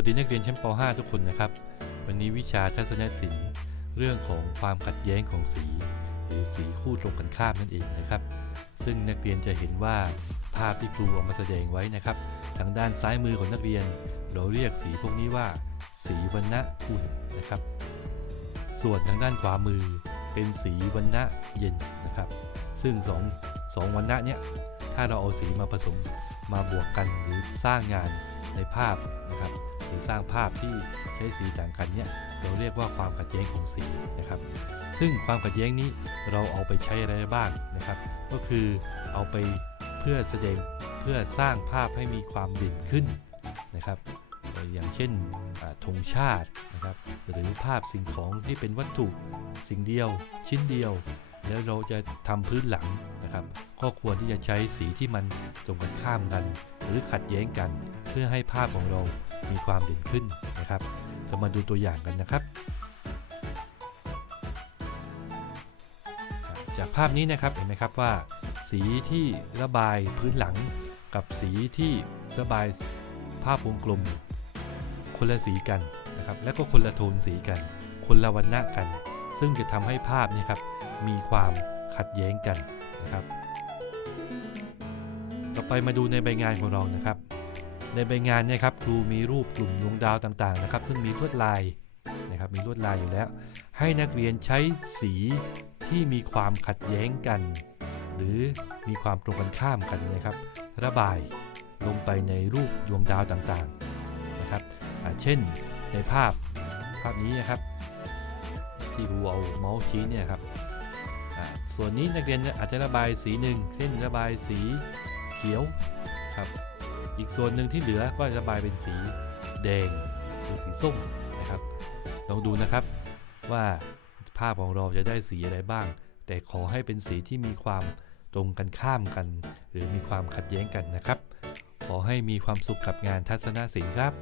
วัสดีนักเรียนชั้นป .5 ทุกคนนะครับ วันนี้วิชาทัศนศิลป์ เรื่องของความขัดแย้งของสี หรือสีคู่ตรงกันข้ามนั่นเองนะครับ ซึ่งนักเรียนจะเห็นว่าภาพที่ครูเอามาแสดงไว้นะครับ ทางด้านซ้ายมือของนักเรียน เราเรียกสีพวกนี้ว่า สีวรรณะอุ่นนะครับ ส่วนทางด้านขวามือเป็นสีวรรณะเย็นนะครับ ซึ่งสองสองวรรณะเนี้ยถ้าเราเอาสีมาผสมมาบวกกันหรือสร้างงานในภาพนะครับ หรือสร้างภาพที่ใช้สีต่างกันเนี่ยเราเรียกว่าความขัดแย้งของสีนะครับ ซึ่งความขัดแย้งนี้เราเอาไปใช้อะไรบ้างนะครับ ก็คือเอาไปเพื่อแสดงเพื่อสร้างภาพให้มีความเด่นขึ้นนะครับ อย่างเช่นธงชาตินะครับหรือภาพสิ่งของที่เป็นวัตถุสิ่งเดียวชิ้นเดียว แล้วเราจะทำพื้นหลังนะครับ ก็ควรที่จะใช้สีที่มันตรงกันข้ามกัน หรือขัดแย้งกัน เพื่อให้ภาพของเรามีความเด่นขึ้นนะครับเรามาดูตัวอย่างกันนะครับ จากภาพนี้นะครับเห็นไหมครับว่า สีที่ระบายพื้นหลัง กับสีที่ระบายภาพวงกลม คนละสีกันนะครับและก็คนละโทนสีกัน คนละวันณะกัน ซึ่งจะทำให้ภาพนี้ครับมีความขัดแย้งกันนะครับ ต่อไปมาดูในใบงานของเรานะครับ ในใบงานเนี่ยครับครูมีรูปกลุ่มดวงดาวต่างๆนะครับ ซึ่งมีลวดลายนะครับมีลวดลายอยู่แล้ว ให้นักเรียนใช้สีที่มีความขัดแย้งกัน หรือมีความตรงกันข้ามกันนะครับ ระบายลงไปในรูปดวงดาวต่างๆนะครับเช่นในภาพภาพนี้นะครับ ที่ครูเอาเมาส์ชี้เนี่ยครับส่วนนี้นักเรียนอาจจะระบายสีหนึ่งเช่นระบายสีเขียวครับ อีกส่วนหนึ่งที่เหลือก็ระบายเป็นสีแดงหรือสีส้มนะครับลองดูนะครับว่าภาพของเราจะได้สีอะไรบ้าง แต่ขอให้เป็นสีที่มีความตรงกันข้ามกัน หรือมีความขัดแย้งกันนะครับ ขอให้มีความสุขกับงานทัศนศิลป์ครับ